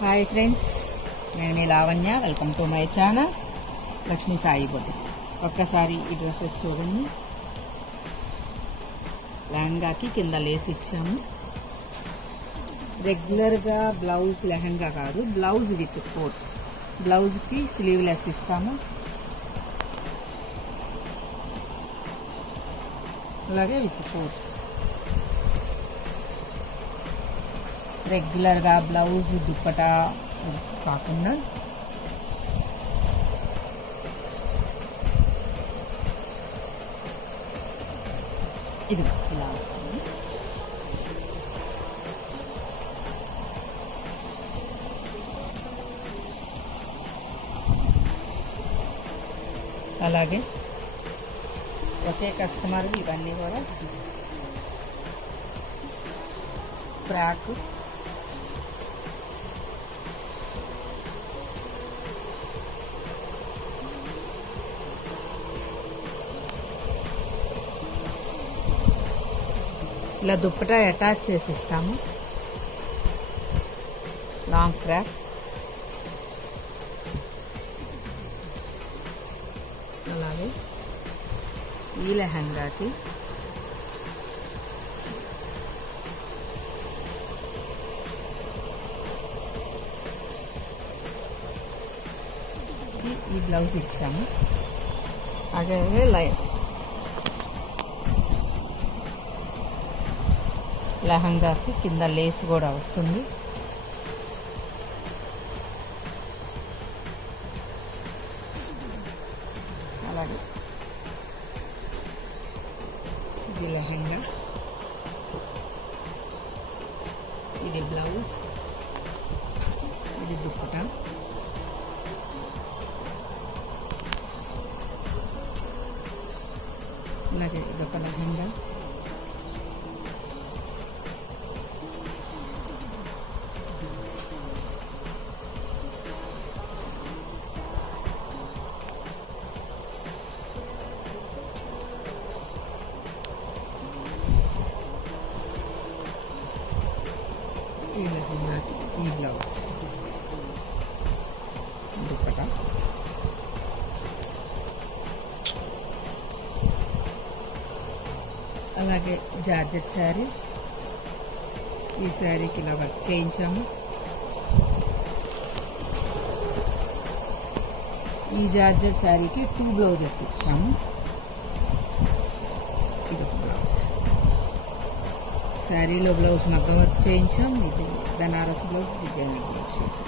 Hi friends, నేను మీ Lavanya. Welcome to my channel Lakshmi Sai boutique. ఒక్కసారి ఈ డ్రెస్సెస్ చూడండి. లెహంగాకి కింద లేస్ ఇచ్చాము. రెగ్యులర్గా బ్లౌజ్ లెహంగా కాదు, బ్లౌజ్ విత్ కోట్. బ్లౌజ్కి స్లీవ్ లెస్ ఇస్తాము. అలాగే విత్ కోట్. రెగ్యులర్గా బ్లౌజ్ దుప్పటా కాకుండా ఇది ఇలా వస్తుంది. అలాగే ఒకే కస్టమర్ ఇవన్నీ కూడా ఫ్రాక్, ఇలా దుప్పటా అటాచ్ చేసి ఇస్తాము. లాంగ్ ఫ్రాక్, అలాగే ఈ లెహంగాకి ఈ బ్లౌజ్ ఇచ్చాము. అలాగే లెహంగాకి కింద లేస్ కూడా వస్తుంది. అలాగే ఇది లెహంగా, ఇది బ్లౌజ్, ఇది దుప్పటా. అలాగే ఇదొక లెహంగా, ఈ లెహంగాకి ఈ బ్లౌజ్, దుప్పటా. అలాగే జార్జెట్ శారీ. ఈ శారీకి ఇలా వర్క్ చేయించాము. ఈ జార్జెట్ శారీకి 2 బ్లౌజెస్ ఇచ్చాము. ఇది ఒక బ్లౌజ్. శారీలో బ్లౌజ్ మగ్గం వర్క్ చేయించాం. ఇది బెనారస్ బ్లౌజ్, డిజైనర్ బ్లౌజ్ చేసాం.